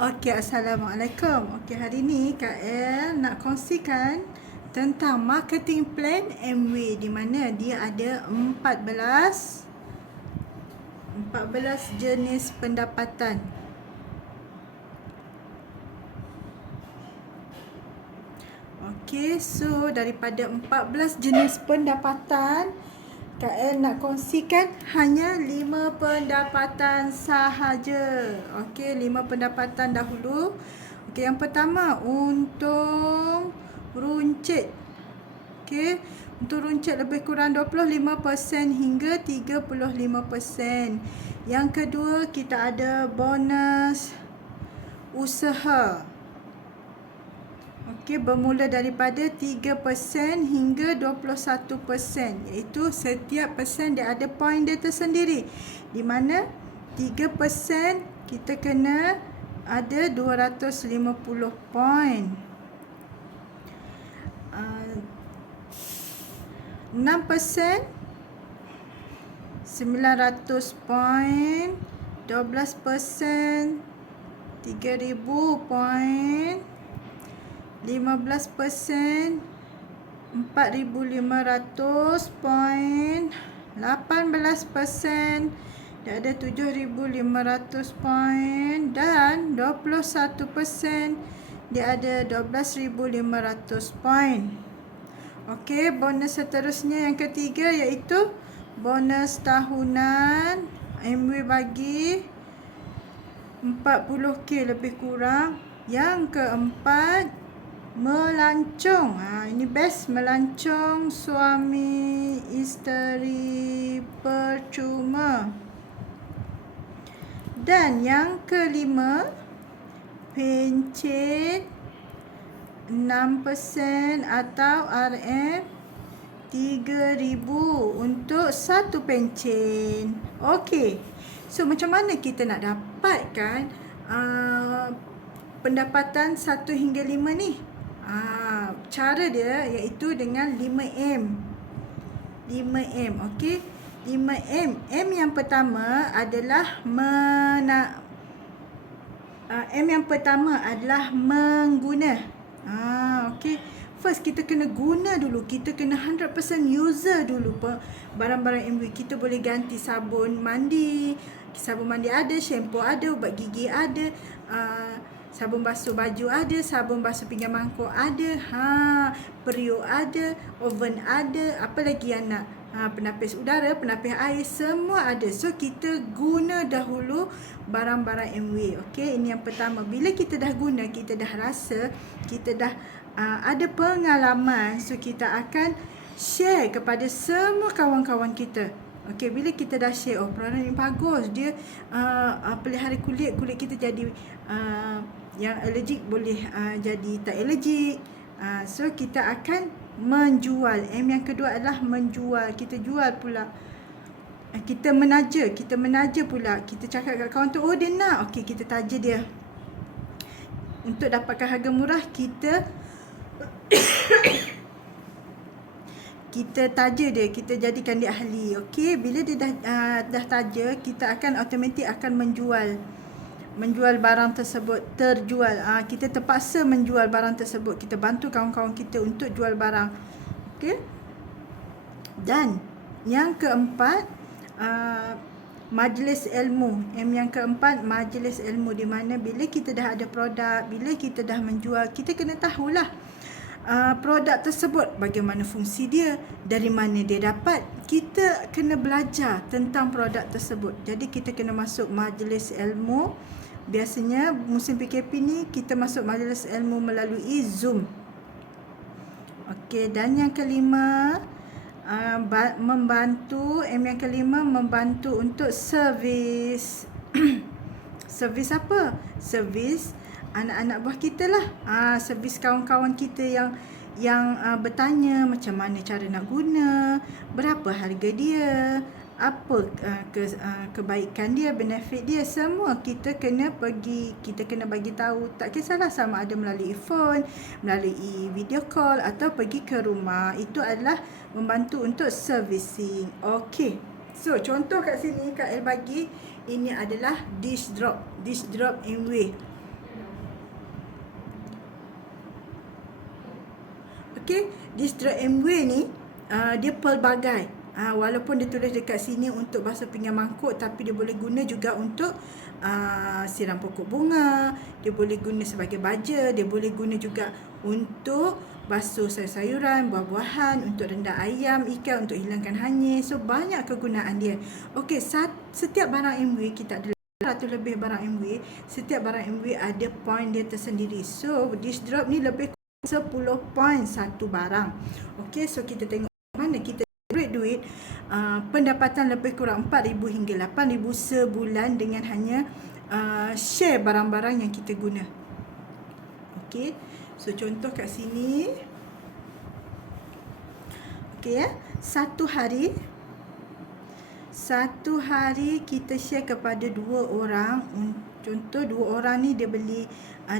Okey, Assalamualaikum. Okey, hari ni Kak El nak kongsikan tentang marketing plan Amway, di mana dia ada 14 jenis pendapatan. Okey, so daripada 14 jenis pendapatan, Kak El nak kongsikan hanya 5 pendapatan sahaja. Okey, 5 pendapatan dahulu. Okey, yang pertama untung runcit. Okey, untuk runcit lebih kurang 25% hingga 35%. Yang kedua, kita ada bonus usaha. Okey, bermula daripada 3% hingga 21%, iaitu setiap persen dia ada poin dia tersendiri. Di mana 3% kita kena ada 250 poin. 6% 900 poin. 12% 3000 poin. 15% 4500 poin. 18% dia ada 7500 poin. Dan 21% dia ada 12500 poin. Okey, bonus seterusnya yang ketiga iaitu bonus tahunan. Amway bagi 40k lebih kurang. Yang keempat, melancong. Ini best, melancong suami isteri percuma. Dan yang kelima, pencet 6% atau RM3000 untuk satu pencen. Okey, so macam mana kita nak dapatkan pendapatan 1 hingga 5 ni? Cara dia iaitu dengan 5M. 5M, okey. 5M. M yang pertama adalah M yang pertama adalah mengguna. Okey. First kita kena guna dulu. Kita kena 100% user dulu barang-barang Amway. Kita boleh ganti sabun mandi. Sabun mandi ada, shampoo ada, ubat gigi ada, sabun basuh baju ada, sabun basuh pinggan mangkuk ada, periuk ada, oven ada, apa lagi yang nak? Penapis udara, penapis air, semua ada. So kita guna dahulu barang-barang Amway. Okey, ini yang pertama. Bila kita dah guna, kita dah rasa, kita dah ada pengalaman, so kita akan share kepada semua kawan-kawan kita. Okey, bila kita dah share, produk ni bagus, dia pelihara kulit kita jadi yang allergic boleh jadi tak allergic. So kita akan menjual. M yang kedua adalah menjual. Kita jual pula. Kita menaja pula. Kita cakap kat kawan tu, oh dia nak. Okey, kita taja dia. Untuk dapatkan harga murah, kita taja dia, kita jadikan dia ahli. Okey, bila dia dah taja, kita akan automatik akan menjual barang tersebut, terjual. Kita terpaksa menjual barang tersebut. Kita bantu kawan-kawan kita untuk jual barang. Okey. Dan yang keempat, majlis ilmu. M yang keempat, majlis ilmu, di mana bila kita dah ada produk, bila kita dah menjual, kita kena tahulah produk tersebut, bagaimana fungsi dia, dari mana dia dapat. Kita kena belajar tentang produk tersebut. Jadi kita kena masuk majlis ilmu. Biasanya musim PKP ni kita masuk majlis ilmu melalui Zoom. Okey, dan yang kelima, membantu. M yang kelima, membantu untuk servis. Servis apa? Servis anak-anak buah kita lah. Servis kawan-kawan kita yang bertanya macam mana cara nak guna, berapa harga dia, apa kebaikan dia, benefit dia, semua kita kena bagi tahu. Tak kisahlah sama ada melalui phone, melalui video call atau pergi ke rumah. Itu adalah membantu untuk servicing. Okey. So contoh kat sini Kak El bagi, ini adalah dish drop Amway. Okey, distro MW ni dia pelbagai. Walaupun dia tulis dekat sini untuk basuh pinggan mangkuk, tapi dia boleh guna juga untuk siram pokok bunga, dia boleh guna sebagai baja, dia boleh guna juga untuk basuh sayur-sayuran, buah-buahan, untuk rendam ayam, ikan, untuk hilangkan hanyir. So banyak kegunaan dia. Okey, setiap barang MW kita ada 100 lebih barang MW. Setiap barang MW ada point dia tersendiri. So this drop ni lebih 10 point satu barang. Okey, so kita tengok mana kita duit pendapatan lebih kurang 4,000 hingga 8,000 sebulan dengan hanya share barang-barang yang kita guna. Okey, so contoh kat sini. Okey ya, satu hari kita share kepada 2 orang. Contoh 2 orang ni dia beli,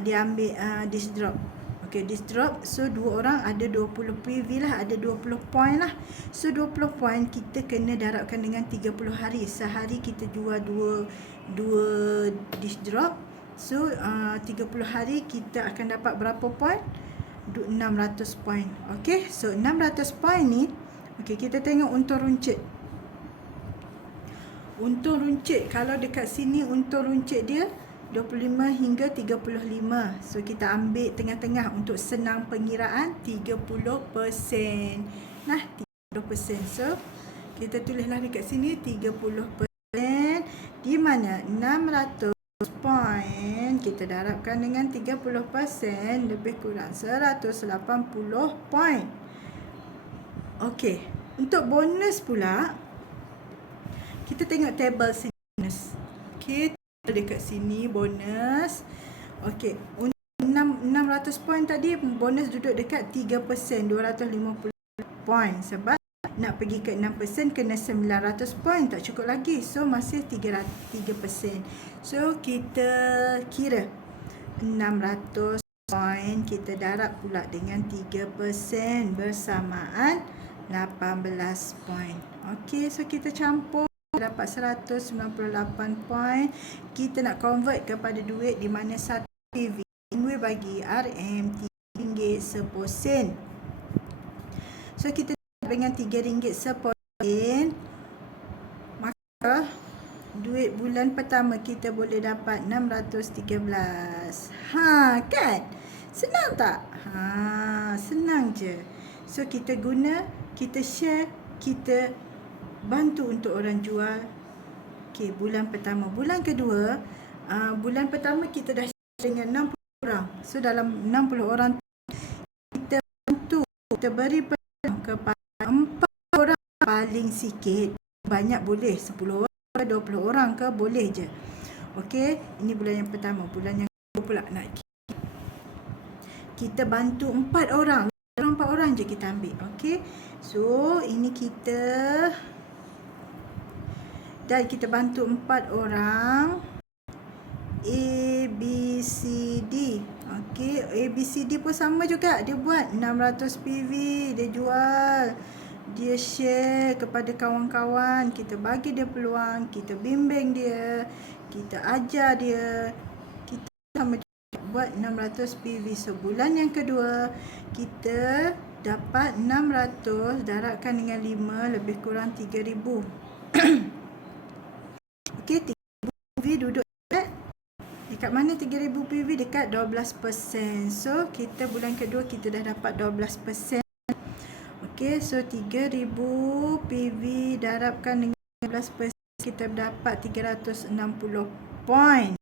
dia ambil this drop. Okey, this drop. So 2 orang ada 20 PV lah, ada 20 point lah. So 20 point kita kena darabkan dengan 30 hari. Sehari kita jual 2 this drop. So 30 hari kita akan dapat berapa point? 600 point. Okey, so 600 point ni, okey, kita tengok untung runcit. Untung runcit, kalau dekat sini untung runcit dia 25 hingga 35. So kita ambil tengah-tengah untuk senang pengiraan 30%. Nah, 30%. So kita tulislah dekat sini 30%, di mana 600 point kita darabkan dengan 30% lebih kurang 180 point. Okey, untuk bonus pula kita tengok table sini bonus. Okey, dekat sini bonus. Okey, 600 point tadi bonus duduk dekat 3%, 250 point. Sebab nak pergi ke 6% kena 900 point, tak cukup lagi. So masih 3%. So kita kira 600 point kita darab pula dengan 3% bersamaan 18 point. Okey, so kita campur dapat 198 point. Kita nak convert kepada duit, di mana 1 PV bagi RM RM3 seposen. So kita dengan RM3 seposen, maka duit bulan pertama kita boleh dapat 613. Kan? Senang tak? Senang je. So kita guna, kita share, kita bantu untuk orang jual. Okey, bulan pertama. Bulan kedua, bulan pertama kita dah share dengan 60 orang. So dalam 60 orang kita bantu, kita beri peluang kepada 4 orang paling sikit. Banyak boleh 10 orang, 20 orang ke boleh je. Okey, ini bulan yang pertama. Bulan yang kedua pula nak kita bantu 4 orang. 4 orang je kita ambil. Okey. So ini kita, dan kita bantu 4 orang A, B, C, D. Okey, A, B, C, D pun sama juga. Dia buat 600 PV, dia jual, dia share kepada kawan-kawan. Kita bagi dia peluang, kita bimbing dia, kita ajar dia. Kita sama juga buat 600 PV. So bulan yang kedua kita dapat 600 darabkan dengan 5 lebih kurang 3,000. Okey, 3,000 PV duduk dekat mana? 3,000 PV dekat 12%. So kita bulan kedua kita dah dapat 12%. Okey, so 3,000 PV darabkan dengan 12%, kita dapat 360 point.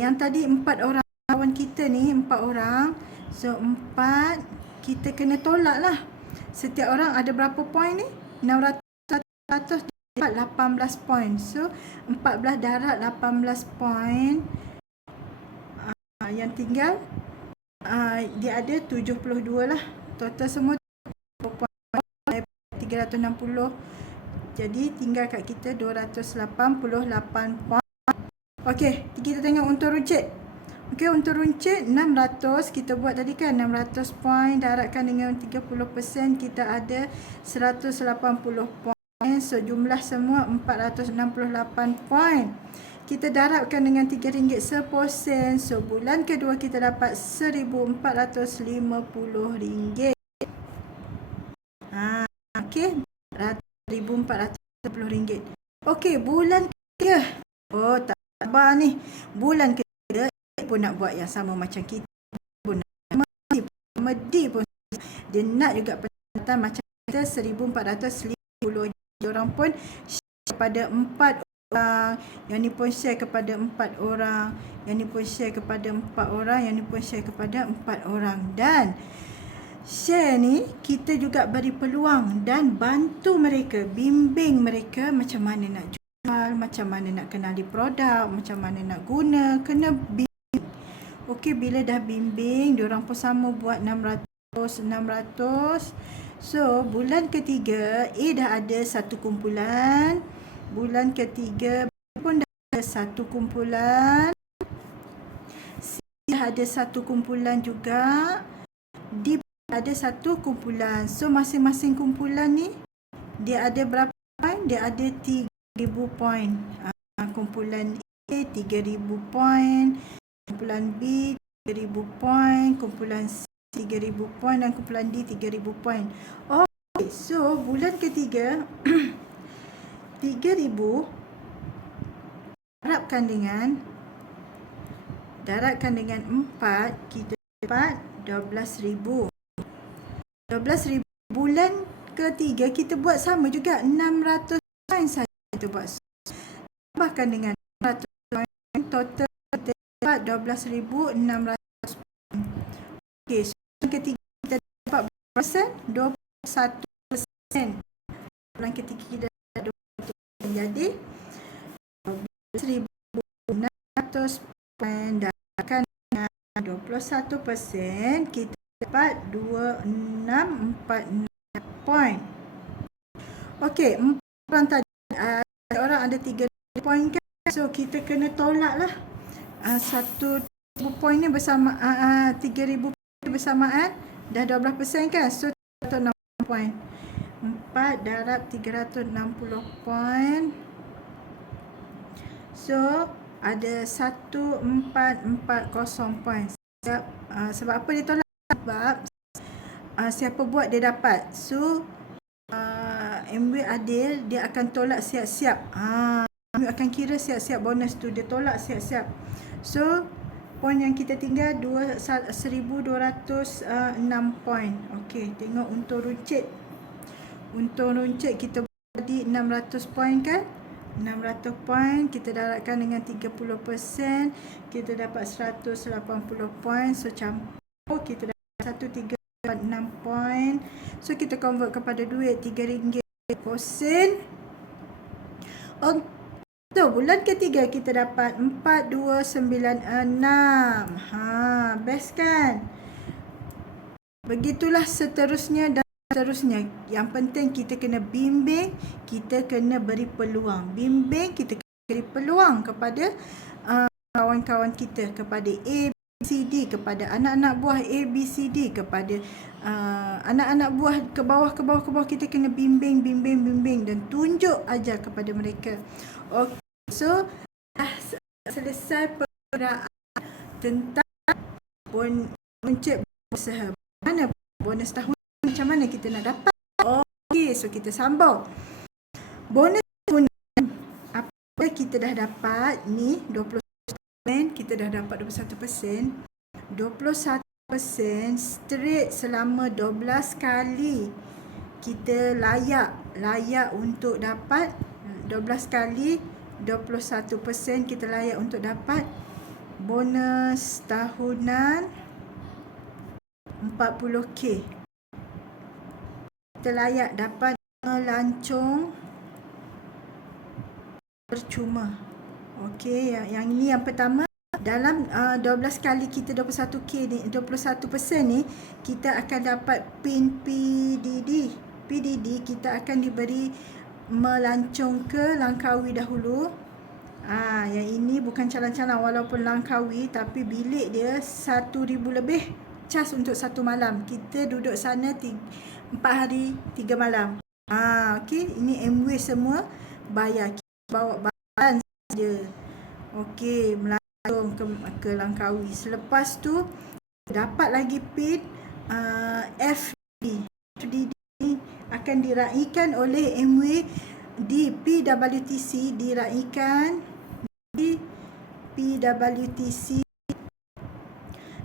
Yang tadi 4 orang kawan kita ni, 4 orang. So 4 kita kena tolak lah. Setiap orang ada berapa point ni? 600 dapat 18 point. So 14 darab 18 point. Yang tinggal dia ada 72 lah. Total semua 360. Jadi tinggal kat kita 288 point. Okey, kita tengok untung runcit. Okey, untung runcit 600 kita buat tadi kan, 600 point darabkan dengan 30%, kita ada 180 point. So jumlah semua 468 point. kita darabkan dengan RM3 seposen. So, bulan kedua kita dapat RM1,450. Okey, RM1,450. Okey, bulan ketiga. Oh, tak sabar ni. Bulan ketiga pun nak buat yang sama macam kita. Pun Medi pun dia nak juga pendapatan macam kita RM1,450. Orang pun share kepada 4 orang, yang ni pun share kepada 4 orang, yang ni pun share kepada 4 orang, yang ni pun share kepada 4 orang. Dan share ni kita juga beri peluang dan bantu mereka, bimbing mereka macam mana nak jual, macam mana nak kenali produk, macam mana nak guna, kena bimbing. Okey, bila dah bimbing, diorang pun sama buat 600. So, bulan ketiga A dah ada satu kumpulan, bulan ketiga pun dah ada satu kumpulan, C dah ada satu kumpulan juga, D ada satu kumpulan. So, masing-masing kumpulan ni dia ada berapa poin? Dia ada 3,000 poin. Kumpulan A 3,000 poin, kumpulan B 3,000 poin, kumpulan C 3,000 poin dan kumpulan D 3,000 poin. Okey, so bulan ketiga 3,000 darabkan dengan 4, kita dapat 12,000. 12,000. Bulan ketiga kita buat sama juga, 600 poin saja kita buat. Tambahkan dengan 600 poin, total kita dapat 12,600 poin. Okey, so bulan ketiga kita dapat berapa persen? 21%. Bulan ketiga kita dapat 21%. Jadi 12,600 poin darabkan dengan 21%, kita dapat 2,646 poin. Okey, 4 orang tadi, orang ada 3 poin kan? So, kita kena tolak lah 1,000 poin ni bersama 3,000 poin bersamaan dah 12% kan? So, 360 poin. 4 darab 360 poin. So, ada 1,440 poin. Sebab apa dia tolak? Sebab siapa buat dia dapat. So, MW adil, dia akan tolak siap-siap. MW akan kira siap-siap bonus tu, dia tolak siap-siap. So, poin yang kita tinggal 1,206 poin. Okey, tengok untung runcit. Untung runcit kita jadi 600 poin kan? 600 poin kita darabkan dengan 30%, kita dapat 180 poin. So, campur kita dapat 1,346 poin. So, kita convert kepada duit RM3 posen. So, bulan ketiga kita dapat 4,296. Best kan? Begitulah seterusnya dan seterusnya. Yang penting kita kena bimbing, kita kena beri peluang. Bimbing, kita kena beri peluang kepada kawan-kawan kita, kepada A, B, C, D, kepada anak-anak buah A, B, C, D, kepada anak-anak buah ke bawah, kita kena bimbing dan tunjuk ajar kepada mereka. Okey, so dah selesai perkiraan tentang bonus usaha. Mana bonus tahun, macam mana kita nak dapat? Okey, so kita sambung. Bonus tahunan, apa kita dah dapat ni 20%, kita dah dapat 21%. 21% straight selama 12 kali kita layak untuk dapat 12 kali 21%, kita layak untuk dapat bonus tahunan 40k. Kita layak dapat melancong percuma. Okey, yang ini yang pertama. Dalam 12 kali kita 21k ni, 21% ni, kita akan dapat PIN PDD. PDD kita akan diberi melancong ke Langkawi dahulu. Yang ini bukan calang-calang, walaupun Langkawi, tapi bilik dia 1,000 lebih cas untuk 1 malam. Kita duduk sana 4 hari 3 malam. Okey, ini MW semua bayar. Kita bawa barang saja. Okey, melancong ke Langkawi. Selepas tu dapat lagi PIN FDD. FDD akan diraikan oleh MW di PWTC, diraikan di PWTC.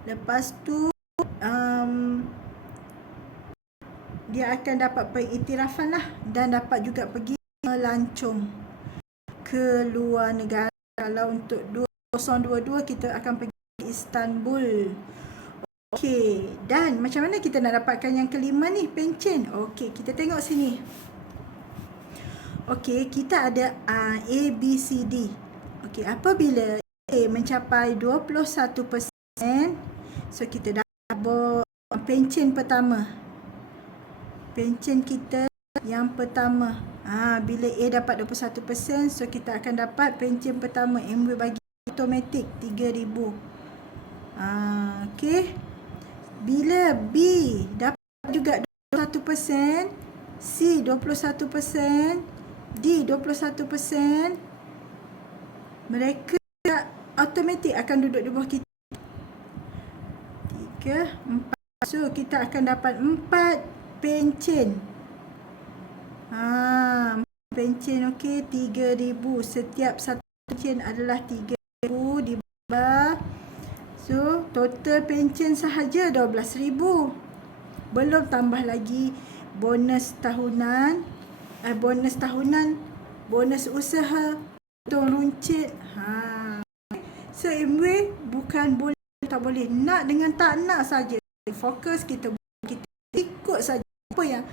Lepas tu dia akan dapat pengiktirafan lah, dan dapat juga pergi melancong ke luar negara. Kalau untuk 2022 kita akan pergi Istanbul. Okey, dan macam mana kita nak dapatkan yang kelima ni, pencen? Okey, kita tengok sini. Okey, kita ada A, B, C, D. Okey, apabila A mencapai 21%, so kita dapat pencen pertama. Pencen kita yang pertama. Bila A dapat 21%, so kita akan dapat pencen pertama. MW bagi automatik 3,000. Okey. Bila B dapat juga 21%, C 21%, D 21%, mereka automatik akan duduk di bawah kita. 3, 4. So kita akan dapat 4 pencen. Pencen, okey, 3,000. Setiap satu pencen adalah 3,000 di bawah. So total pencen sahaja 12,000. Belum tambah lagi bonus tahunan, bonus usaha, untung runcit. So MW bukan boleh tak boleh, nak dengan tak nak saja. Fokus kita ikut saja apa yang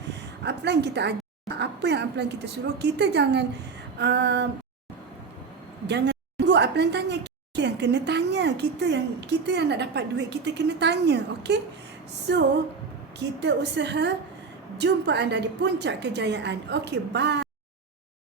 upline kita ajar, apa yang upline kita suruh. Kita jangan tunggu upline tanya. Kita yang kena tanya. Kita yang nak dapat duit, kita kena tanya. Okey, so kita usaha. Jumpa anda di puncak kejayaan. Okey, bye.